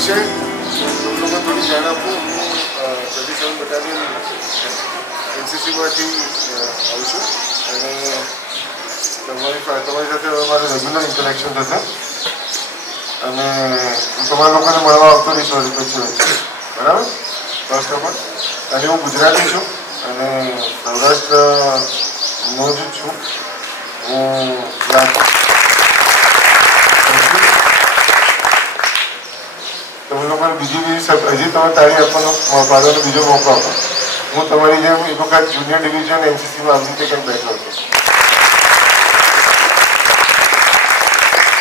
વિશે તમને થોડી જાણ આપું. હું 37 બટાલિયન એનસીસીમાંથી આવું છું અને તમારી સાથે હવે મારું રેગ્યુલર ઇન્ટરેક્શન થશે અને હું તમારા લોકોને મળવા આવતો રહીશ વચ્ચે બરાબર. ફર્સ્ટ ઓફ ઓલ અને હું ગુજરાતી છું અને સૌરાષ્ટ્રનો જ છું. હું તમે લોકોને બીજી બી હજી તમે તારી આપવાનો પાડવાનો બીજો મોકો આપો. હું તમારી જેમ એક વખત જુનિયર ડિવિઝન એનસીસીમાં આવી રીતે કંઈક બેઠો હતો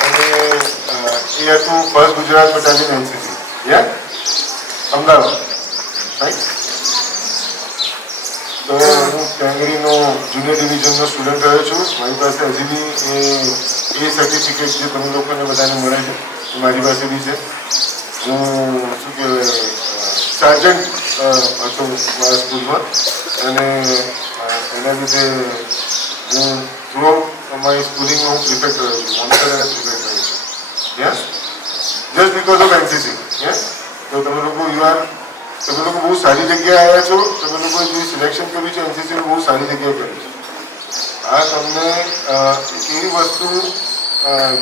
અને એ હતું first Gujarat battalion NCC Ahmedabad right. તો હું કેંગરીનો જુનિયર ડિવિઝનનો સ્ટુડન્ટ રહ્યો છું. મારી પાસે હજી બી એ સર્ટિફિકેટ જે તમે લોકોને બધાને મળે છે એ મારી પાસે બી છે. હું શું કહેવાય સાર્જન્ટ હતો મારા સ્કૂલમાં અને એના લીધે હું થ્રુ અમારી સ્કૂલિંગમાં હું પ્રિફેક્ટ રહ્યો છું. મોનિટર અને પ્રિફેક્ટ રહ્યો છું. Yes just because of NCC. Yes તો તમે લોકો બહુ સારી જગ્યાએ આવ્યા છો. તમે લોકોએ જે સિલેક્શન કર્યું છે એનસીસીનું બહુ સારી જગ્યાએ કર્યું છે. આ તમને એવી વસ્તુ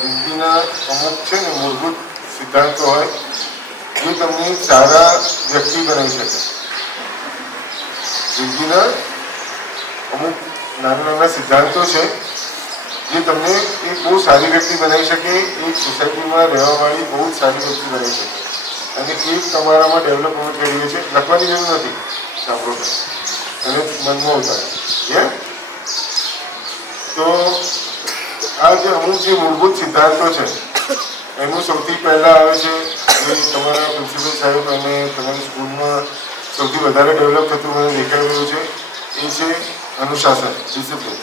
જિંદગીના અમુક છે ને મૂળભૂત સિદ્ધાંતો હોય જે તમને સારા વ્યક્તિ બનાવી શકે. જિંદગીના અમુક નાના સિદ્ધાંતો છે જે તમને એક બહુ સારી વ્યક્તિ બનાવી શકે. એક સોસાયટીમાં રહેવાવાળી બહુ જ સારી વ્યક્તિ બનાવી શકે અને એ તમારામાં ડેવલપમેન્ટ કરીએ છીએ. લખવાની જરૂર નથી, સાંભળો અને મનમાં ઉતારો. તો આ જે અમુક જે મૂળભૂત સિદ્ધાંતો છે એનું સૌથી પહેલાં આવે છે જે તમારા પ્રિન્સિપલ સાહેબ અને તમારી સ્કૂલમાં સૌથી વધારે ડેવલપ થતું મને દેખાઈ રહ્યું છે એ છે અનુશાસન, ડિસિપ્લિન.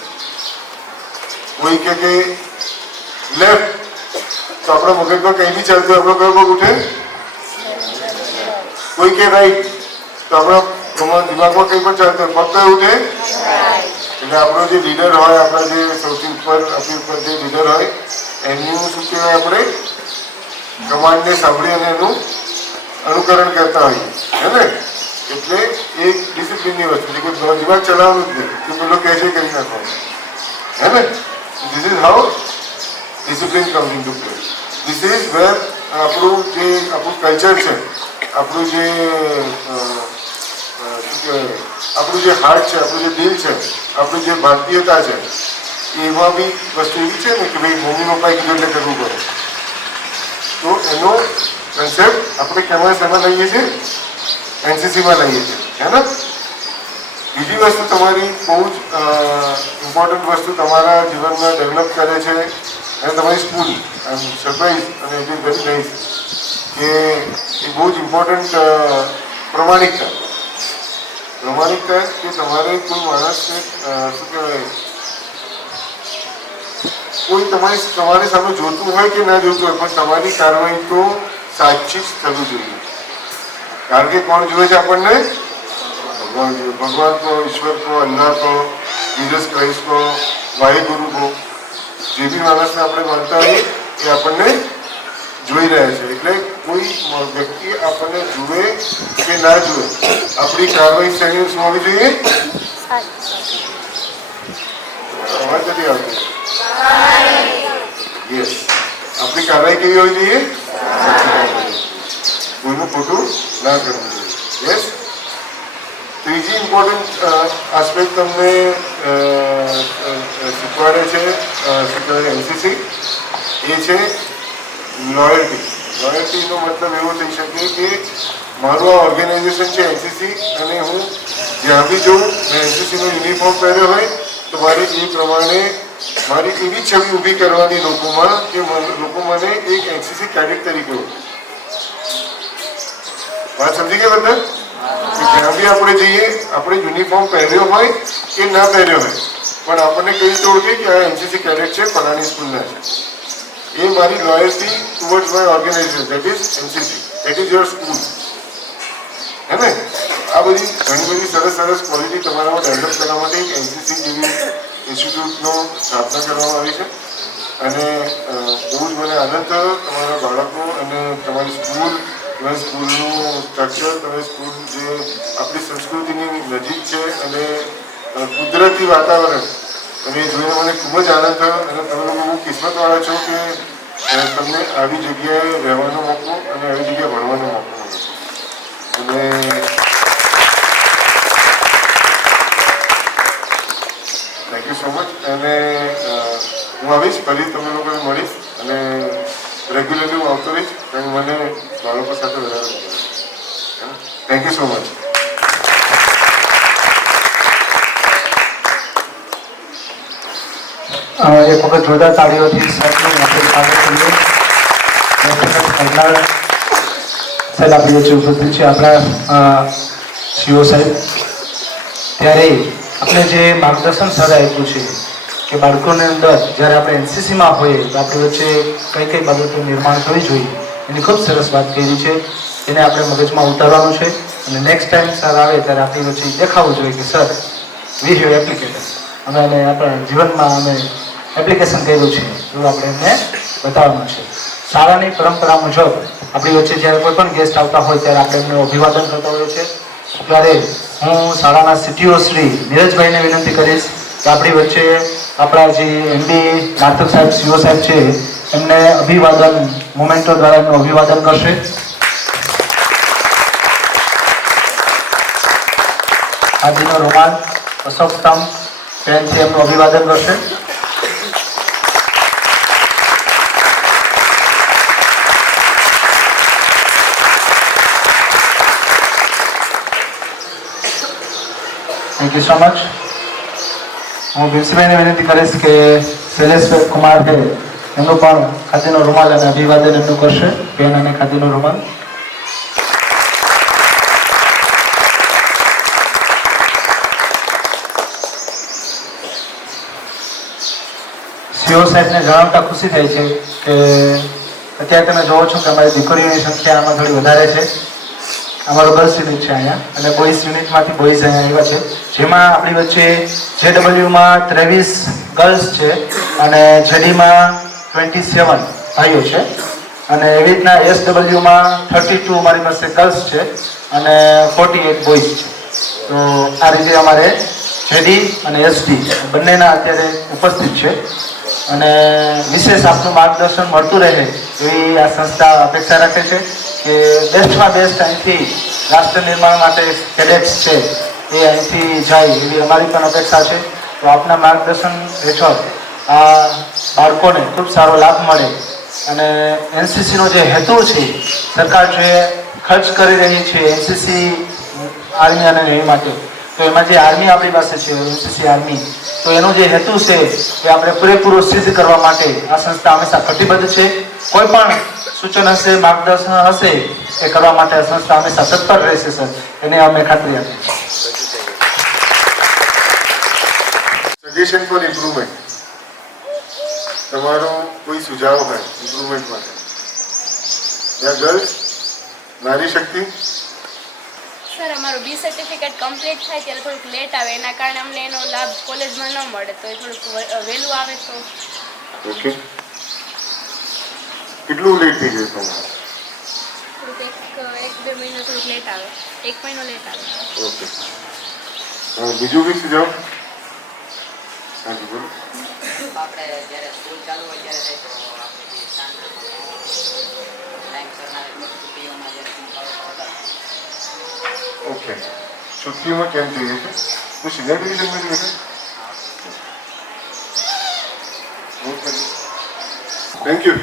કોઈ કે લેફ્ટ તો આપણા મગજમાં કંઈ બી ચાલતું આપણો કયો પગ ઉઠે. કોઈ કે રાઈટ તો આપણા દિમાગમાં કંઈ પણ ચાલતું પગ કયો ઉઠે. એટલે આપણો જે લીડર હોય, આપણા જે સૌથી ઉપર આપણી ઉપર જે લીડર હોય એનું શું કહેવાય આપણે કમાન્ડને સાંભળી અને એનું અનુકરણ કરતા હોઈએ હે ને. એટલે એક ડિસિપ્લિનની વસ્તુ છે કે દિમાગ ચલાવવાનું જ નહીં, કે પેલો કહે છે કરી નાખવાનું હે ને. This is how discipline comes in to play. This is વેર આપણું કલ્ચર છે, આપણું જે આપણું જે હાર્ટ છે, આપણું જે દિલ છે, આપણું જે ભારતીયતા છે એમાં બી વસ્તુ એવી છે ને કે ભાઈ મમ્મી પપ્પાએ કીધું એટલે કરવું પડે. તો એનો કન્સેપ્ટ આપણે શેમાં લઈએ છીએ? એનસીસીમાં લઈએ છીએ હે ને. બીજી વસ્તુ તમારી બહુ જ ઇમ્પોર્ટન્ટ વસ્તુ તમારા જીવનમાં ડેવલપ કરે છે અને તમારી સ્કૂલ સરપ્રાઈઝ અને જે કરી રહીશ કે એ બહુ જ ઇમ્પોર્ટન્ટ પ્રમાણિકતા કે તમારે કોઈ માણસને શું કહેવાય કોઈ તમારી સામે જોતું હોય કે ના જોતું હોય પણ તમારી કાર્યવાહી તો સાચી જ થવી જોઈએ. કારણ કે કોણ જુએ છે આપણને? ભગવાન જુએ. ભગવાન કહો, ઈશ્વર કહો, અલ્લાહ કહો, જીસસ ક્રાઇસ્ટ કહો, વાહેગુરુ કહો, જે બી માણસને આપણે માનતા હોઈએ એ આપણને જોઈ રહ્યા છે. એટલે કોઈ વ્યક્તિ આપણને જુએ કે ના જુએ આપણી કાર્યવાહી શૈલી શું હોવી જોઈએ? અવાજ નથી આવતો. યસ, આપણી કાર્યવાહી કેવી હોવી જોઈએ? કોઈનું ખોટું ના કરવું જોઈએ. યસ. ત્રીજી ઇમ્પોર્ટન્ટ આસ્પેક્ટ તમને શીખવાડે છે એનસીસી એ છે લોયલ્ટી. લોયલ્ટીનો મતલબ એવો થઈ શકે કે મારું આ ઓર્ગેનાઇઝેશન છે એનસીસી અને હું જ્યાં બી જોઉં મેં એનસીસીનો યુનિફોર્મ પહેર્યો હોય તો મારે એ પ્રમાણે મારી એવી છબી ઊભી કરવાની લોકોમાં કે લોકો મને એક એનસીસી કેડેટ તરીકે ઓળખે. વાત સમજી ગયા બધા? જ્યાં બી આપણે જઈએ આપણે યુનિફોર્મ પહેર્યો હોય કે ના પહેર્યો હોય પણ આપણને કઈ રીતે ઓળખે કે આ એનસીસી કેડેટ છે, ફલાણી સ્કૂલના છે. એ મારી loyalty towards my organization, that is NCC, that is your school હે ને. આ બધી ઘણી બધી સરસ ક્વોલિટી તમારામાં ડેવલપ કરવા માટે એક એનસીસી જેવી ઇન્સ્ટિટ્યૂટનો સ્થાપના કરવામાં આવી છે અને બહુ જ મને આનંદ થયો તમારા બાળકો અને તમારી સ્કૂલ તમે સ્કૂલનું સ્ટ્રક્ચર, તમે સ્કૂલ જે આપણી સંસ્કૃતિની નજીક છે અને કુદરતી વાતાવરણ અને એ જોઈને મને ખૂબ જ આનંદ થયો અને તમે લોકો બહુ કિસ્મતવાળા છો કે તમને આવી જગ્યાએ રહેવાનો મોકો અને આવી જગ્યાએ ભણવાનો મોકો મળે અને થેન્ક યુ સો મચ. અને હું આવીશ, ફરી તમે લોકોને મળીશ અને રેગ્યુલરલી હું આવતો રહીશ કારણ મને બાળકો સાથે વધારે મજા આવે. Thank you so much. એક વખત જોરદાર તાળીઓથી સાહેબનું આપણે સ્વાગત કરીએ. સાહેબ આપણી વચ્ચે ઉપસ્થિત છે આપણા સીઓ સાહેબ. ત્યારે આપણે જે માર્ગદર્શન સર આપ્યું છે કે બાળકોની અંદર જ્યારે આપણે એનસીસીમાં હોઈએ તો આપણી વચ્ચે કઈ કઈ બાબતોનું નિર્માણ કરવી જોઈએ એની ખૂબ સરસ વાત કરી છે. એને આપણે મગજમાં ઉતારવાનું છે અને નેક્સ્ટ ટાઈમ સર આવે ત્યારે આપણી વચ્ચે દેખાવું જોઈએ કે સર વી હેવ એપ્લિકેટેડ, અમે આપણા જીવનમાં અમે એપ્લિકેશન કર્યું છે એવું આપણે એમને બતાવવાનું છે. શાળાની પરંપરા મુજબ આપણી વચ્ચે જ્યારે કોઈ પણ ગેસ્ટ આવતા હોય ત્યારે આપણે એમને અભિવાદન કરતા હોઈએ છીએ. ત્યારે હું શાળાના સીટીઓ શ્રી નીરજભાઈને વિનંતી કરીશ કે આપણી વચ્ચે આપણા જે એમડી નાથક સાહેબ સીઓ સાહેબ છે એમને અભિવાદન મોમેન્ટો દ્વારા એમનું અભિવાદન કરશે. આદિનો રૂમાલ, અશોક સ્તંભ પેનથી એમનું અભિવાદન કરશે. Thank you so much. હું પ્રિન્સિપાલને વિનંતી કરીશ કે શૈલેષ કુમાર છે એમનું પણ ખાદીનો રૂમાલ અને અભિવાદન એમનું કરશે, પેન અને ખાદીનો રૂમાલ. સીઓ સાહેબને જણાવતા ખુશી થાય છે કે અત્યારે તમે જોવો છો કે અમારી દીકરીઓની સંખ્યા આમાં થોડી વધારે છે. અમારો ગર્લ્સ યુનિટ છે અહીંયા અને બોયઝ યુનિટમાંથી બોયઝ અહીંયા આવ્યા છે, જેમાં આપણી વચ્ચે જેડબલ્યુમાં 23 ગર્લ્સ છે અને જેડીમાં 27 ભાઈઓ છે અને એવી રીતના એસડબલ્યુમાં 32 અમારી પાસે ગર્લ્સ છે અને 48 બોયઝ છે. તો આ રીતે અમારે જેડી અને એસડી બંનેના અત્યારે ઉપસ્થિત છે અને વિશેષ આપનું માર્ગદર્શન મળતું રહે એવી આ સંસ્થા અપેક્ષા રાખે છે કે બેસ્ટમાં બેસ્ટ અહીંથી રાષ્ટ્ર નિર્માણ માટે કેડેટ્સ છે એ અહીંથી જાય એવી અમારી પણ અપેક્ષા છે. તો આપના માર્ગદર્શન હેઠળ આ બાળકોને ખૂબ સારો લાભ મળે અને એનસીસીનો જે હેતુ છે સરકાર જે ખર્ચ કરી રહી છે એનસીસી આર્મી અને નેવી માટે, તો એમાં જે આર્મી આપણી પાસે છે એનસીસી આર્મી, તો એનો જે હેતુ છે એ આપણે પૂરેપૂરો સિદ્ધ કરવા માટે આ સંસ્થા હંમેશા કટિબદ્ધ છે. કોઈ પણ સૂચન હશે, માર્ગદર્શન હશે એ કરવા માટે આ સંસ્થા હંમેશા તત્પર રહેશે સર, એને અમે ખાતરી આપીએ છીએ. સજેશન ફોર ઇમ્પ્રુવમેન્ટ, તમારો કોઈ સુઝાવ હોય ઇમ્પ્રુવમેન્ટ માટે? યા ગર્લ્સ, નારી શક્તિ. સર અમારું બી સર્ટિફિકેટ કમ્પ્લીટ થાય ત્યારે થોડુંક લેટ આવે, એના કારણે અમને એનો લાભ કોલેજમાં ન મળે, તો એ થોડુંક વહેલું આવે તો. ઓકે, કેટલું લેટ થઈ ગયું તમારે? થોડુંક એક બે મહિનો થોડુંક લેટ આવે, 1 મહિનો લેટ આવે. ઓકે, બીજું કંઈ સુઝાવ? હાજી બોલો. આપણે જ્યારે સ્કૂલ ચાલુ હોય ત્યારે તો આપણે જે ટાઈમ કરનાર છુટ્ટીઓમાં જ્યારે ઓકે, છુટ્ટીઓમાં કેમ જોઈએ છે? હું સિનિયર ડિવિઝનમાં જોઈએ છે. Thank you.